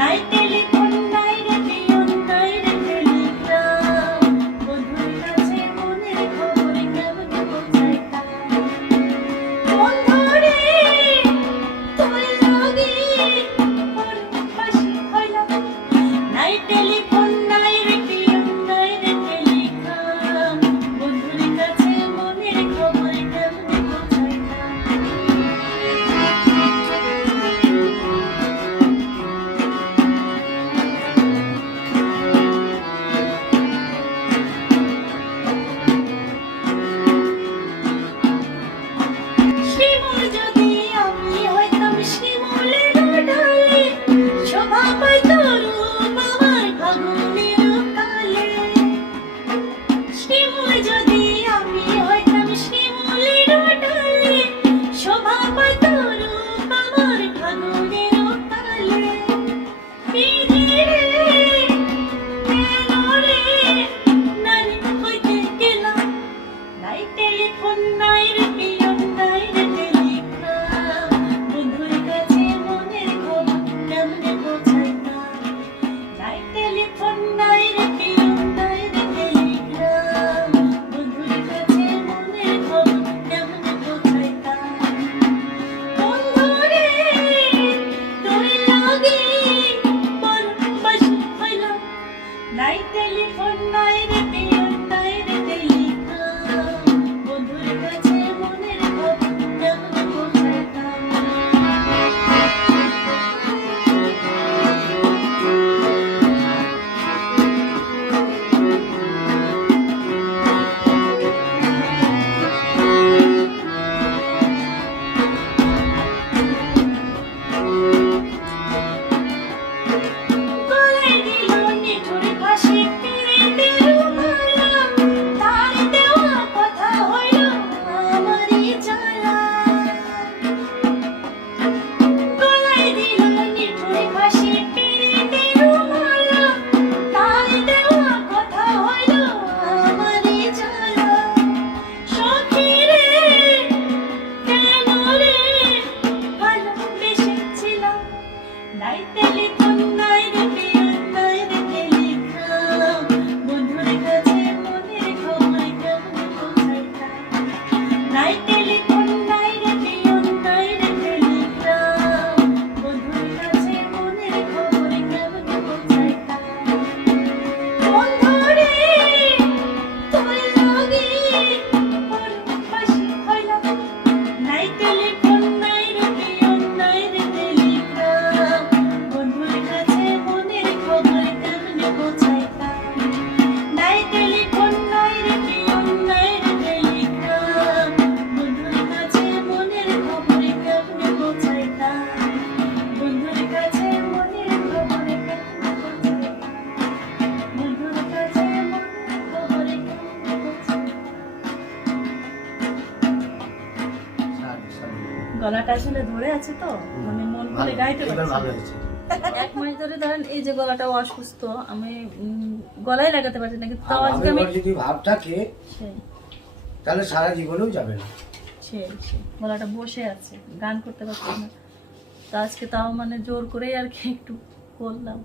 right there. Night telephone, night telephone. গলাটা আসলে ধরে আছে তো মানে মন করে গাইতে পারছি এক মাস ধরে ধরেন এই যে গলাটা অসুস্থ আমি গলায় লাগাতে পারছি না কিন্তু তাও আজকে আমি যদি ভাব থাকে তাহলে সারা জীবনেও যাবে না। গলাটা বসে আছে গান করতে পারছি না। তা আজকে তাও মানে জোর করেই আর কি একটু বললাম